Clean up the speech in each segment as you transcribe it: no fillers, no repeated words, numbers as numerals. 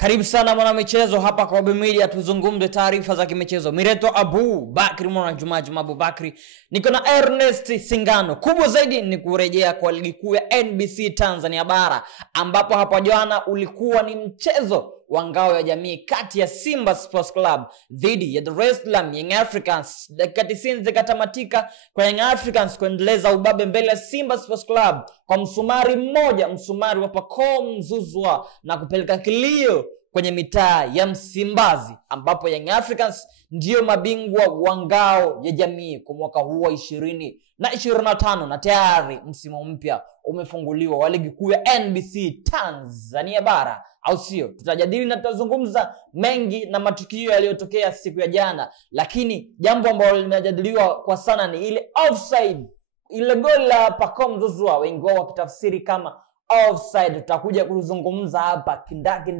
Karibu sana mwana michezo hapa kwa Obe Media, tuzungumze taarifa za kimichezo. Mireto Abu Bakri mwana Juma Abu Bakri. Niko na Ernest Singano. Kubwa zaidi ni kurejea kwa ligi kuu ya NBC Tanzania Bara, ambapo hapo jana ulikuwa ni mchezo wa ngao ya jamii kati ya Simba Sports Club dhidi ya Dar es Salaam Young Africans. Dakika 90 zikatamatika kwa Young Africans kuendeleza ubabe mbele ya Simba Sports Club kwa msumari mmoja, msumari wa Pacome Zouzoua, na kupeleka kilio kwenye mitaa ya Msimbazi, ambapo Young Africans ndio mabingwa wa ngao ya jamii kwa mwaka huu wa 2025, na tayari msimu mpya umefunguliwa wa ligi kuu ya NBC Tanzania Bara, au sio? Tutajadili na tutazungumza mengi na matukio yaliyotokea siku ya jana, lakini jambo ambalo linajadiliwa kwa sana ni ile offside, ile goli la Pacome Zouzoua, wengi wao wakitafsiri kama offside. Tutakuja kuzungumza hapa kindaki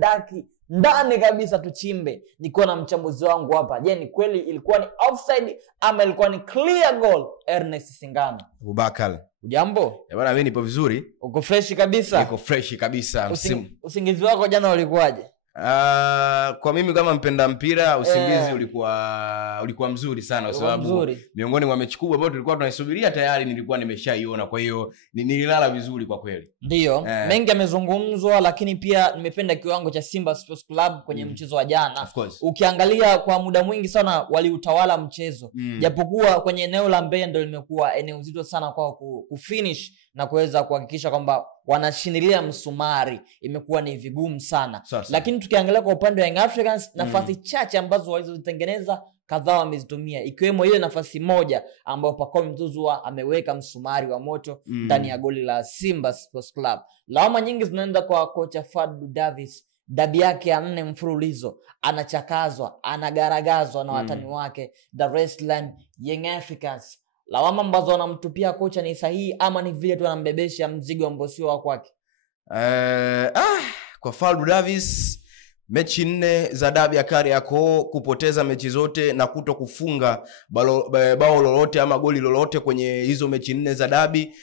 ndani kabisa, tuchimbe. Niko na mchambuzi wangu hapa. Je, ni kweli ilikuwa ni offside ama ilikuwa ni clear goal? Ernest Singano. Abubakar. Ujambo? Bwana, mimi nipo vizuri. Uko fresh kabisa? Niko fresh kabisa. Usingizi wako jana ulikuwaje? Kwa mimi kama mpenda mpira, usingizi ulikuwa mzuri sana, kwa sababu miongoni mwa mechi kubwa ambayo tulikuwa tunaisubiria tayari nilikuwa nimeshaiona. Kwa hiyo nililala vizuri kwa kweli. Ndio, mengi yamezungumzwa, lakini pia nimependa kiwango cha Simba Sports Club kwenye mchezo wa jana. Ukiangalia kwa muda mwingi sana waliutawala mchezo. Japokuwa kwenye eneo la mbele ndio limekuwa eneo zito sana kwa kufinish na kuweza kuhakikisha kwamba wanashindilia msumari, imekuwa ni vigumu sana. Lakini tukiangalia kwa upande wa Young Africans, nafasi chache ambazo walizozitengeneza kadhaa wamezitumia, ikiwemo ile nafasi moja ambayo Pacome Zouzoua ameweka msumari wa moto ndani ya goli la Simba Sports Club. Lawama nyingi zinaenda kwa kocha Fadlu Davis. Dabi yake ya 4 mfululizo anachakazwa, anagaragazwa na watani wake Dar es Salaam Young Africans. Lawama ambazo wanamtupia kocha ni sahihi ama ni vile tu anambebesha mzigo ambao sio wa kwake? Kwa Fadlu Davis, mechi 4 za dabi ya Kariakoo, kupoteza mechi zote na kuto kufunga bao lolote ama goli lolote kwenye hizo mechi 4 za dabi.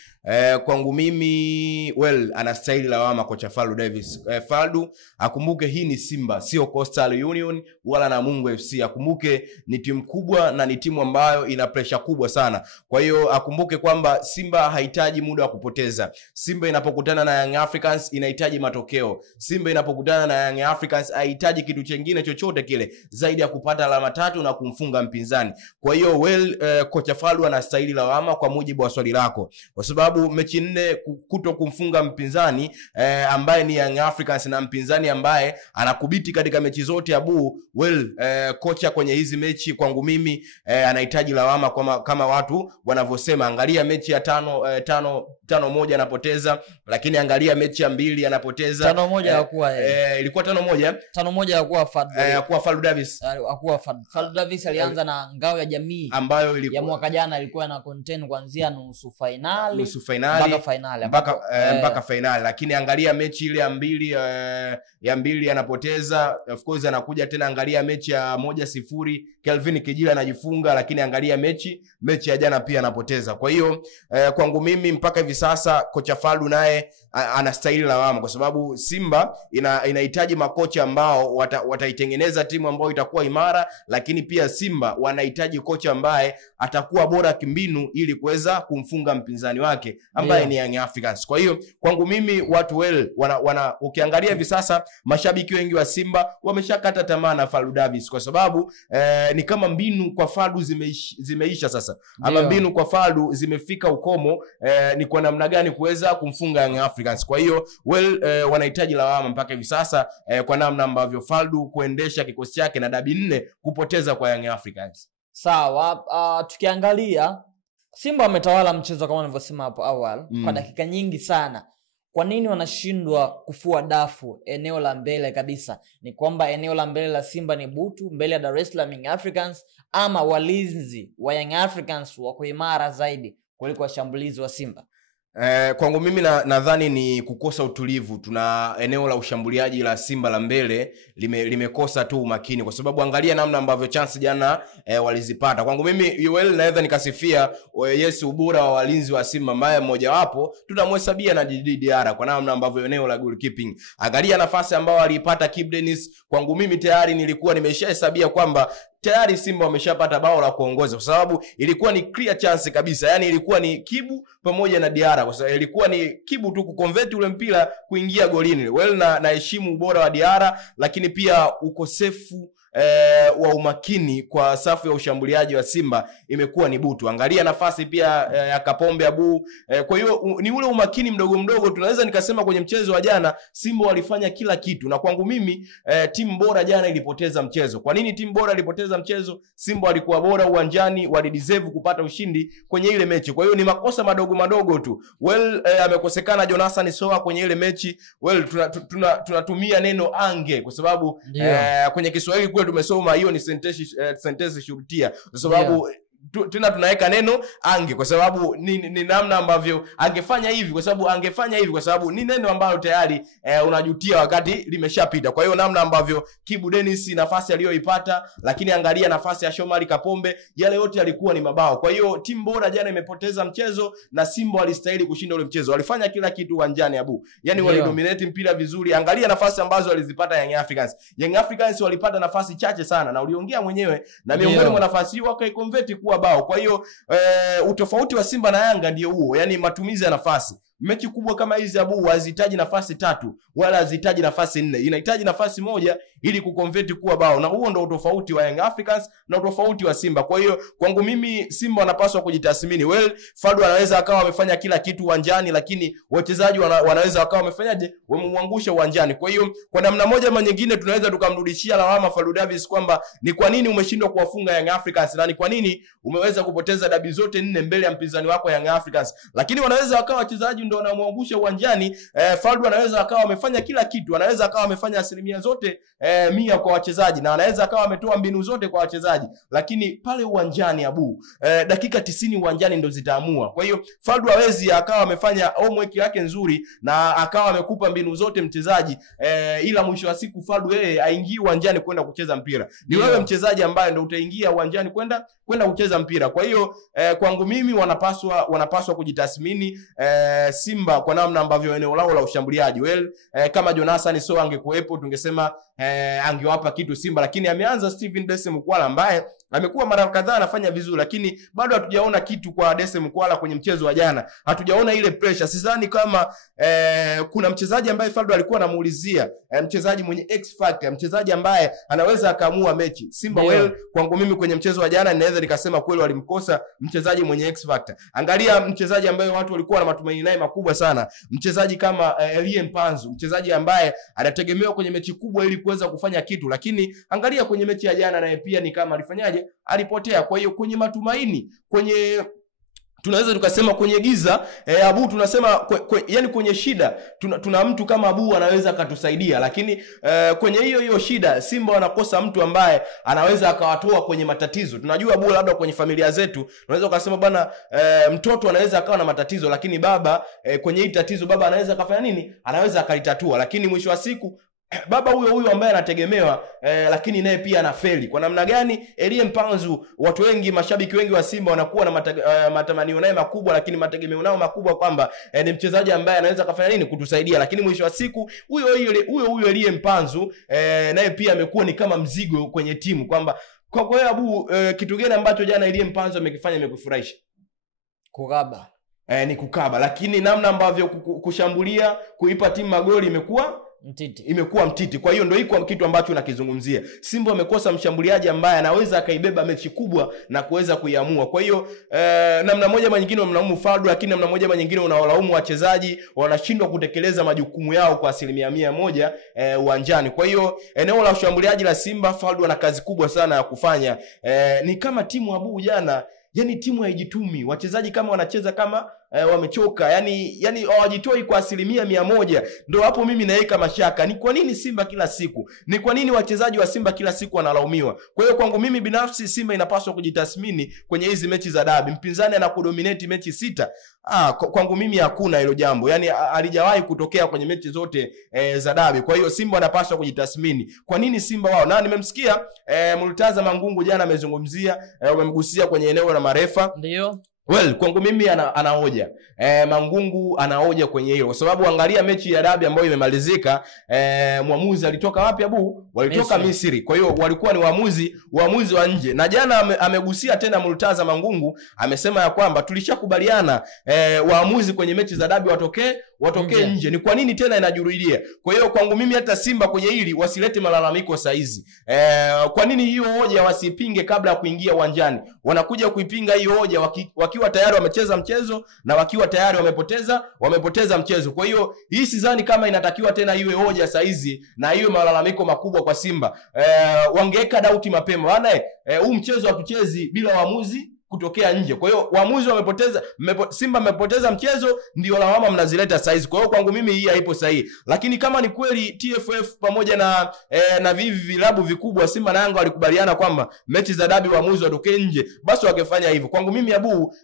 Kwangu mimi anastahili lawama kocha Fadlu Davis. Fadlu akumbuke hii ni Simba, sio Coastal Union wala Namungo FC. Akumbuke ni timu kubwa na ni timu ambayo ina pressure kubwa sana. Kwa hiyo akumbuke kwamba Simba haihitaji muda wa kupoteza. Simba inapokutana na Young Africans inahitaji matokeo. Simba inapokutana na Young Africans haihitaji kitu kingine chochote kile zaidi ya kupata alama 3 na kumfunga mpinzani. Kwa hiyo kocha Fadlu anastahili lawama kwa mujibu wa swali lako, kwa sababu mechi 4 kuto kumfunga mpinzani ambaye ni Young Africans, na mpinzani ambaye anakubiti katika mechi zote. Kocha kwenye hizi mechi kwangu mimi anahitaji lawama kama watu wanavyosema. Angalia mechi ya 5-1 anapoteza, lakini angalia mechi ya 2 anapoteza. 5-1 hakuwa ilikuwa 5-1. 5-1 hakuwa Fadlu Davis. Fadlu Davis alianza na ngao ya jamii ambayo ilikuwa ya mwaka jana, ilikuwa na content kuanzia nusu finali mpaka finali. Lakini angalia mechi ile ya 2 anapoteza. Of course anakuja tena, angalia mechi ya 1-0 Kelvin Kijila anajifunga, lakini angalia mechi ya jana pia anapoteza. Kwa hiyo kwangu mimi mpaka hivi sasa kocha Fadlu naye anastahili lawama, kwa sababu Simba inahitaji makocha ambao wataitengeneza timu ambayo itakuwa imara, lakini pia Simba wanahitaji kocha ambaye atakuwa bora kimbinu ili kuweza kumfunga mpinzani wake ambaye ni Young Africans. Kwa hiyo kwangu mimi watu ukiangalia hivi sasa mashabiki wengi wa Simba wameshakata tamaa na Fadlu Davis, kwa sababu ni kama mbinu kwa Fadlu zimeisha sasa, ama mbinu kwa Fadlu zimefika ukomo. Ni kwa namna gani kuweza kumfunga Young Africans. Kwa hiyo wanahitaji lawama mpaka hivi sasa kwa namna ambavyo Fadlu kuendesha kikosi chake na dabi 4 kupoteza kwa Young Africans. Sawa, tukiangalia Simba wametawala mchezo kama nilivyosema hapo awali kwa dakika nyingi sana. Kwa nini wanashindwa kufua dafu eneo la mbele kabisa? Ni kwamba eneo la mbele la Simba ni butu mbele ya Dar es Salaam Young Africans, ama walinzi wa Young Africans wako imara zaidi kuliko washambulizi wa Simba? Kwangu mimi nadhani ni kukosa utulivu. Tuna eneo la ushambuliaji la Simba la mbele limekosa tu umakini, kwa sababu angalia namna ambavyo chance jana walizipata. Kwangu mimi naweza nikasifia ubora wa walinzi wa Simba, ambaye mmoja wapo tunamhesabia na Djigui Diarra kwa namna ambavyo eneo la goalkeeping. Angalia nafasi ambayo alipata Kibu Denis. Kwangu mimi tayari nilikuwa nimeshahesabia kwamba tayari Simba wameshapata bao la kuongoza, kwa sababu ilikuwa ni clear chance kabisa. Yani ilikuwa ni Kibu pamoja na Diarra, kwa sababu ilikuwa ni Kibu tu kuconvert ule mpira kuingia golini. Na heshimu ubora wa Diarra, lakini pia ukosefu wa umakini kwa safu ya ushambuliaji wa Simba imekuwa ni butu. Angalia nafasi pia ya Kapombe Abu. Kwa hiyo ni ule umakini mdogo mdogo. Tunaweza nikasema kwenye mchezo wa jana Simba walifanya kila kitu, na kwangu mimi timu bora jana ilipoteza mchezo. Kwa nini timu bora ilipoteza mchezo? Simba walikuwa bora uwanjani, walideserve kupata ushindi kwenye ile mechi. Kwa hiyo ni makosa madogo madogo tu. Amekosekana Jonathan Soa kwenye ile mechi. Tunatumia neno ange kwa sababu kwenye Kiswahili kule tumesoma hiyo ni sentence shurutia, kwa sababu tena tunaweka neno ange kwa sababu ni namna ambavyo angefanya hivi, kwa sababu angefanya hivi, kwa sababu ni neno ambalo tayari unajutia wakati limeshapita. Kwa hiyo namna ambavyo Kibu Denis nafasi aliyoipata, lakini angalia nafasi ya Shomari Kapombe, yale yote yalikuwa ni mabao. Kwa hiyo timu bora jana imepoteza mchezo, na Simba walistahili kushinda ule mchezo. Walifanya kila kitu uwanjani Abu, yani walidominate mpira vizuri. Angalia nafasi ambazo walizipata Young Africans. Young Africans walipata nafasi chache sana, na uliongea mwenyewe, na miongoni mwa nafasi hiyo wakaiconvert kuwa bao. Kwa hiyo utofauti wa Simba na Yanga ndio huo, yani matumizi ya nafasi. Mechi kubwa kama hizi Abu hazihitaji nafasi 3 wala hazihitaji nafasi 4, inahitaji nafasi 1 ili kuconvert kuwa bao, na huo ndio utofauti wa Young Africans na utofauti wa Simba. Kwa hiyo kwangu mimi Simba wanapaswa kujitathmini. Fadu anaweza akawa amefanya kila kitu uwanjani, lakini wachezaji wanaweza akawa wamefanyaje, wamemwangusha uwanjani. Kwa hiyo kwa namna moja ama nyingine tunaweza tukamrudishia lawama Fadu Davis kwamba ni kwa nini umeshindwa kuwafunga Young Africans, na ni kwa nini umeweza kupoteza dabi zote 4 mbele ya mpinzani wako Young Africans. Lakini wanaweza akawa wachezaji ndio wanamwangusha uwanjani. Fadu anaweza akawa amefanya kila kitu, anaweza akawa amefanya asilimia zote 100 kwa wachezaji, na anaweza akawa ametoa mbinu zote kwa wachezaji, lakini pale uwanjani Abu dakika 90 uwanjani ndio zitaamua. Kwa hiyo Fadu hawezi akawa amefanya homework yake nzuri na akawa amekupa mbinu zote mchezaji, ila mwisho wa siku Fadu aingie uwanjani kwenda kucheza mpira. Ni wewe mchezaji ambaye ndio utaingia uwanjani kwenda kucheza mpira. Kwa hiyo kwangu mimi wanapaswa kujitathmini Simba kwa namna ambavyo eneo lao la ushambuliaji. Kama Jonathan Soa angekuepo tungesema angewapa kitu Simba, lakini ameanza Steven Dese Mukwala ambaye amekuwa mara kadhaa anafanya vizuri, lakini bado hatujaona kitu kwa Dese Mukwala kwenye mchezo wa jana. Hatujaona ile pressure. Sidhani kama kuna mchezaji ambaye Fadu alikuwa anamuulizia, mchezaji mwenye X factor, mchezaji ambaye anaweza akaamua mechi. Simba kwangu mimi kwenye mchezo wa jana naweza nikasema kweli walimkosa mchezaji mwenye X factor. Angalia mchezaji ambaye watu walikuwa na matumaini naye makubwa sana, mchezaji kama Elie Mpanzu, mchezaji ambaye anategemewa kwenye mechi kubwa ili kuweza kufanya kitu, lakini angalia kwenye mechi ya jana naye pia ni kama alifanyaje, alipotea. Kwa hiyo kwenye matumaini, tunaweza tukasema kwenye giza Abu tunasema yani kwenye shida tuna mtu kama Abu anaweza akatusaidia, lakini kwenye hiyo shida Simba wanakosa mtu ambaye anaweza akawatoa kwenye matatizo. Tunajua Abu labda kwenye familia zetu tunaweza ukasema bwana mtoto anaweza akawa na matatizo, lakini baba kwenye hii tatizo baba anaweza akafanya nini, anaweza akalitatua, lakini mwisho wa siku baba huyo ambaye anategemewa lakini naye pia anafeli. Kwa namna gani? Elie Mpanzu, watu wengi, mashabiki wengi wa Simba wanakuwa na matamanio naye makubwa, lakini mategemeo nao makubwa kwamba ni mchezaji ambaye anaweza kufanya nini, kutusaidia, lakini mwisho wa siku huyo Elie Mpanzu naye pia amekuwa ni kama mzigo kwenye timu. Kwamba kwa kweli Abu kitu gani ambacho jana Elie Mpanzu amekifanya imekufurahisha? Kukaba. Ni kukaba, lakini namna ambavyo kushambulia, kuipa timu magoli imekuwa mtiti. Kwa hiyo ndio iko kitu ambacho nakizungumzia. Simba wamekosa mshambuliaji ambaye anaweza akaibeba mechi kubwa na kuweza kuiamua. Kwa hiyo namna moja ama nyingine mnalaumu Fadu, lakini namna moja ama nyingine unawalaumu wachezaji, wanashindwa kutekeleza majukumu yao kwa 100% uwanjani. Kwa hiyo eneo la ushambuliaji la Simba, Fadu ana kazi kubwa sana ya kufanya. Ni kama timu Abu jana, yani timu haijitumi. Wachezaji kama wanacheza kama wamechoka, yani hawajitoi kwa 100%. Ndio hapo mimi naweka mashaka. Ni kwa nini Simba kila siku? Ni kwa nini wachezaji wa Simba kila siku wanalaumiwa? Kwa hiyo kwangu mimi binafsi Simba inapaswa kujitathmini kwenye hizi mechi za dabi. Mpinzani anakudominate mechi 6. Kwangu mimi hakuna hilo jambo. Yani halijawahi kutokea kwenye mechi zote za dabi. Kwa hiyo Simba anapaswa kujitathmini. Kwa nini Simba wao? Na nimemsikia Murtaza Mangungu jana amezungumzia, wamemgusia kwenye eneo la marefa. Ndio. Kwangu mimi ana hoja. Mangungu ana hoja kwenye hilo. Kwa sababu angalia mechi ya dabi ambayo imemalizika, mwamuzi alitoka wapi Abu? Walitoka Misri. Kwa hiyo walikuwa ni waamuzi wa nje. Na jana amegusia tena Murtaza Mangungu, amesema ya kwamba tulishakubaliana waamuzi kwenye mechi za dabi watokee nje. Ni kwa nini tena inajurudia? Kwa hiyo kwangu mimi hata Simba kwenye hili wasilete malalamiko saa hizi. Kwa nini hiyo hoja wasipinge kabla ya kuingia uwanjani? Wanakuja kuipinga hiyo hoja wakiwa tayari wamecheza mchezo na wakiwa tayari wamepoteza mchezo. Kwa hiyo hii sidhani kama inatakiwa tena iwe hoja saa hizi na hiyo malalamiko makubwa kwa Simba. Wangeweka dauti mapema. Bana huu mchezo hatuchezi bila waamuzi kutokea nje. Kwa hiyo waamuzi wamepoteza, Simba amepoteza mchezo, ndio lawama mnazileta saizi. Kwa hiyo kwangu mimi hii haipo sahihi. Lakini kama ni kweli TFF pamoja na vilabu vikubwa Simba na Yanga walikubaliana kwamba mechi za dabi waamuzi watokee nje, basi wangefanya hivyo. Kwangu mimi Abu,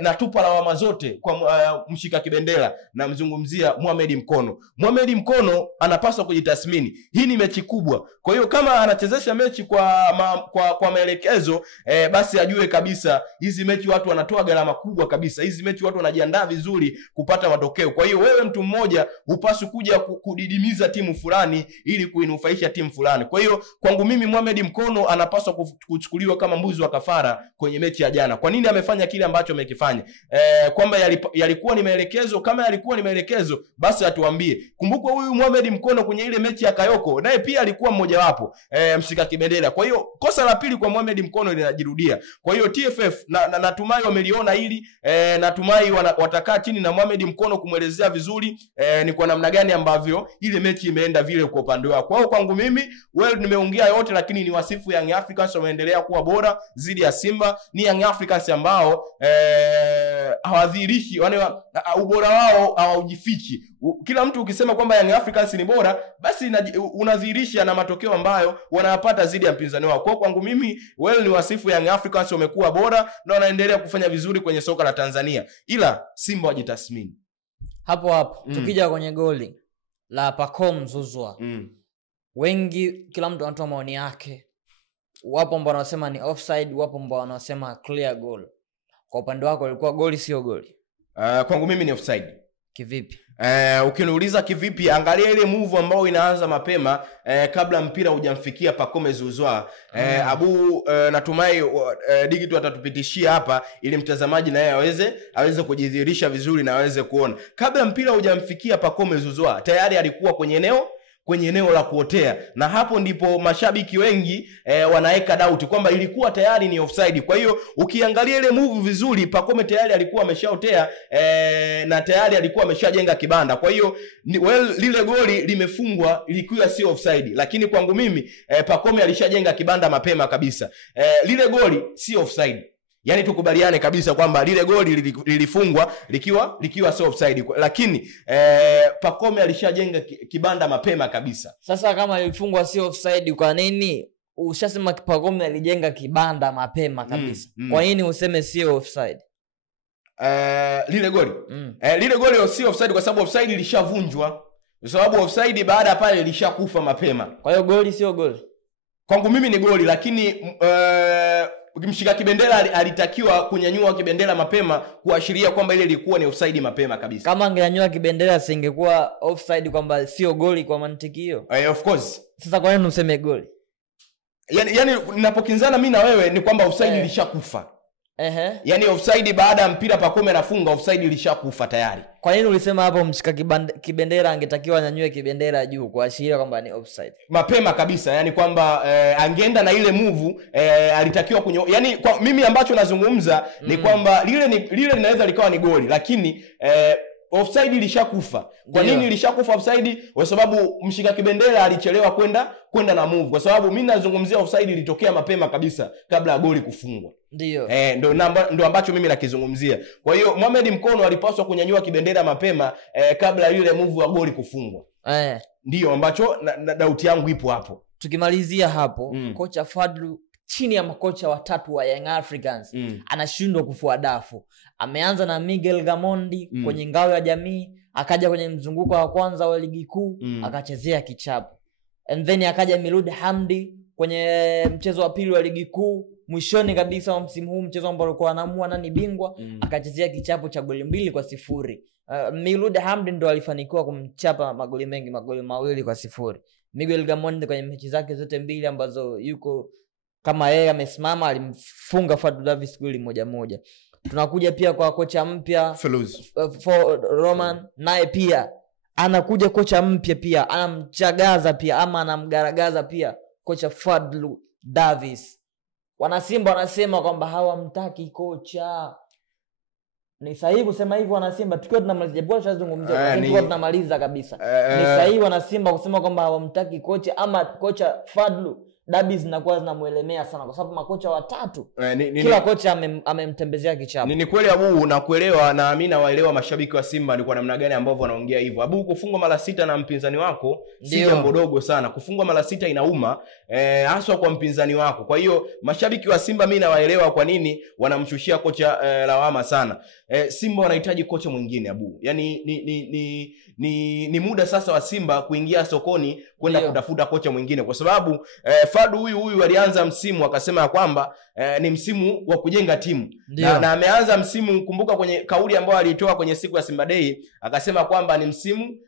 natupa lawama zote kwa mshika kibendera, na mzungumzia Mohamed Mkono. Mohamed Mkono anapaswa kujitathmini. Hii ni mechi kubwa. Kwa hiyo kama anachezesha mechi kwa maelekezo, basi ajue kabisa hizi mechi watu wanatoa gharama kubwa kabisa. Hizi mechi watu wanajiandaa vizuri kupata matokeo. Kwa hiyo wewe mtu mmoja hupaswi kuja kudidimiza timu fulani ili kuinufaisha timu fulani. Kwa hiyo kwangu mimi Mohamed Mkono anapaswa kuchukuliwa kama mbuzi wa kafara kwenye mechi ya jana. Kwa nini amefanya kile ambacho amekifanya? Kwamba yalikuwa ni maelekezo. Kama yalikuwa ni maelekezo, basi atuambie. Kumbuka huyu Mohamed Mkono kwenye ile mechi ya Kayoko naye pia alikuwa mmoja wapo mshika kibendera. Kwa hiyo kosa la pili kwa Mohamed Mkono linajirudia. Kwa hiyo TFF natumai wameliona hili, natumai watakaa chini na Mohamed Mkono kumwelezea vizuri ni kwa namna gani ambavyo ile mechi imeenda vile kwa upande wao. Kwa hiyo kwangu mimi nimeongea yote, lakini ni wasifu Young Africans wameendelea kuwa bora zidi ya Simba. Ni Young Africans ambao hawadhirishi, ubora wao haujifichi. Kila mtu ukisema kwamba Young Africans ni bora, basi unadhihirisha na matokeo ambayo wanayapata zidi ya mpinzani wao. Kwa kwangu mimi ni wasifu Young Africans wamekuwa bora na wanaendelea kufanya vizuri kwenye soka la Tanzania. Ila Simba wajitathmini. Hapo tukija kwenye goli la Pacome Zouzoua. Wengi, kila mtu anatoa maoni yake. Wapo ambao wanasema ni offside, wapo ambao wanasema clear goal. Kwa upande wako ilikuwa goli sio goli? Kwangu mimi ni offside. Kivipi? Ukiniuliza kivipi, angalia ile move ambayo inaanza mapema kabla mpira hujamfikia Pacome Zouzoua. Abu, natumai Digital atatupitishia hapa ili mtazamaji naye aweze kujidhihirisha vizuri na aweze kuona. Kabla mpira hujamfikia Pacome Zouzoua, tayari alikuwa kwenye eneo la kuotea, na hapo ndipo mashabiki wengi wanaeka doubt kwamba ilikuwa tayari ni offside. Kwa hiyo ukiangalia ile move vizuri, Pacome tayari alikuwa ameshaotea na tayari alikuwa ameshajenga kibanda. Kwa hiyo lile goli limefungwa ilikuwa sio offside, lakini kwangu mimi Pacome alishajenga kibanda mapema kabisa. Lile goli sio offside. Yaani tukubaliane kabisa kwamba lile goli lilifungwa likiwa sio offside, lakini Pacome alishajenga kibanda mapema kabisa. Sasa kama ilifungwa sio offside, kwa nini ushasema Pacome alijenga kibanda mapema kabisa? Kwa nini useme sio offside? Lile goli lile goli sio offside kwa sababu offside ilishavunjwa. Kwa sababu offside baada pale ilishakufa mapema. Kwa hiyo goli sio goli. Kwangu mimi ni goli, lakini mshika kibendera alitakiwa kunyanyua kibendera mapema kuashiria kwamba ile ilikuwa ni offside mapema kabisa. Kama angenyanyua kibendera singekuwa offside, kwamba sio goli kwa mantiki hiyo. Of course. Sasa kwa nini useme goli? Yani ninapokinzana mimi na wewe ni kwamba offside ilishakufa. Yani offside baada ya mpira Pacome anafunga, offside ilishakufa tayari. Kwa nini ulisema hapo mshika kibendera angetakiwa anyanyue kibendera juu kuashiria kwamba ni offside mapema kabisa? Yani kwamba angeenda na ile move alitakiwa yani mimi ambacho nazungumza ni kwamba lile linaweza likawa ni goli, lakini offside ilishakufa. Kwa nini ilishakufa offside? Kwa sababu mshika kibendera alichelewa kwenda na move. Kwa sababu mimi nazungumzia offside ilitokea mapema kabisa kabla ya goli kufungwa. Ndio. Ndo ambacho mimi nakizungumzia. Kwa hiyo Mohamed Mkono alipaswa kunyanyua kibendera mapema kabla yule move wa goli kufungwa. Ndio ambacho na doubt yangu ipo hapo. Tukimalizia hapo, kocha Fadlu chini ya makocha watatu wa Young Africans anashindwa kufua dafu. Ameanza na Miguel Gamondi kwenye ngao ya jamii, akaja kwenye mzunguko wa kwanza wa ligi kuu akachezea kichapo. And then akaja Milud Hamdi kwenye mchezo wa pili wa ligi kuu, mwishoni kabisa wa msimu huu, mchezo ambao ulikuwa anaamua nani bingwa, akachezea kichapo cha goli 2-0. Milud Hamdi ndo alifanikiwa kumchapa magoli mengi, magoli 2-0. Miguel Gamondi kwenye mechi zake zote mbili ambazo yuko kama yeye amesimama alimfunga Fadlu Davis goli 1-1. Tunakuja pia kwa kocha mpya Roman, naye pia anakuja kocha mpya pia anamchagaza pia ama anamgaragaza pia kocha Fadlu Davis. Wanasimba wanasema kwamba hawamtaki kocha. Ni sahihi kusema hivyo wanasimba, tukiwa tunamalizia bora tunazungumzia tukiwa tunamaliza kabisa. Ni sahihi wanasimba kusema kwamba hawamtaki kocha ama kocha Fadlu Davis zinakuwa zinamuelemea sana kwa sababu makocha watatu kila kocha amemtembezea kichapo. Ni kweli Abu, na kuelewa na mimi nawaelewa mashabiki wa Simba ni kwa namna gani ambavyo wanaongea hivyo. Abu, kufungwa mara 6 na mpinzani wako si jambo dogo sana. Kufungwa mara 6 inauma haswa kwa mpinzani wako. Kwa hiyo mashabiki wa Simba mimi nawaelewa kwa nini wanamshushia kocha lawama sana. Simba wanahitaji kocha mwingine Abu. Yaani ni muda sasa wa Simba kuingia sokoni kwenda kutafuta kocha mwingine kwa sababu Fadlu huyu alianza msimu akasema kwamba ni msimu wa kujenga timu. Na ameanza msimu, kumbuka kwenye kauli ambayo alitoa kwenye siku ya Simba Day akasema kwamba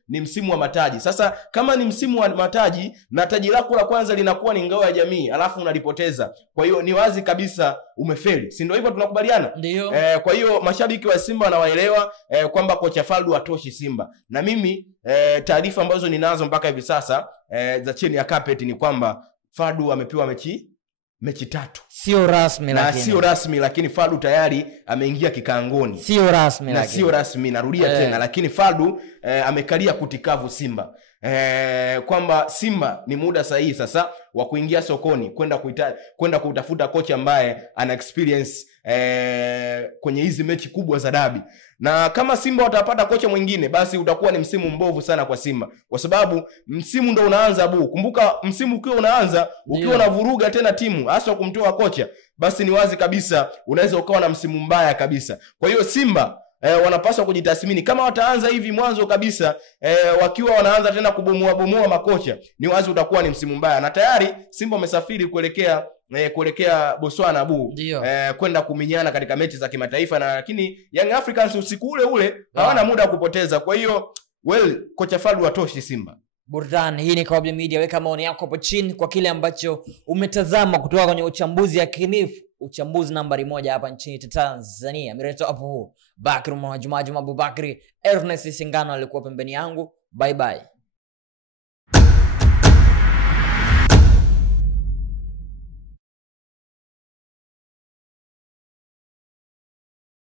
ni msimu wa mataji. Sasa kama ni msimu wa mataji na taji lako la kwanza linakuwa ni ngao ya jamii alafu unalipoteza, kwa hiyo ni wazi kabisa umefeli. Si ndio hivyo tunakubaliana? Kwa hiyo mashabiki wa Simba wanawaelewa kwamba kocha Fadlu atoshi Simba. Na mimi taarifa ambazo ninazo mpaka hivi sasa za chini ya carpet ni kwamba Fadlu amepewa mechi 3. Sio rasmi na sio rasmi, lakini Fadlu tayari ameingia kikaangoni. Sio rasmi na sio rasmi, narudia tena, lakini Fadlu amekalia kutikavu Simba. Kwamba Simba ni muda sahihi sasa wa kuingia sokoni kwenda kutafuta kocha ambaye ana experience kwenye hizi mechi kubwa za dabi. Na kama Simba watapata kocha mwingine basi utakuwa ni msimu mbovu sana kwa Simba kwa sababu msimu ndo unaanza Abu. Kumbuka msimu ukiwa unaanza ukiwa unavuruga tena timu hasa kumtoa kocha, basi ni wazi kabisa unaweza ukawa na msimu mbaya kabisa. Kwa hiyo Simba wanapaswa kujitathmini. Kama wataanza hivi mwanzo kabisa wakiwa wanaanza tena kubomoa makocha, ni wazi utakuwa ni msimu mbaya. Na tayari Simba wamesafiri kuelekea Botswana Abu, kwenda kuminyana katika mechi za kimataifa. Na lakini Young Africans usiku ule hawana muda wa kupoteza. Kwa hiyo kocha Fadlu atoshi Simba. Burudani hii ni Kawaida Media. Weka maoni yako hapo chini kwa kile ambacho umetazama kutoka kwenye uchambuzi yakinifu, uchambuzi nambari 1 hapa nchini Tanzania. Mireto hapo Bakri Juma Abubakri, Ernest Singano alikuwa pembeni yangu. Bye bye.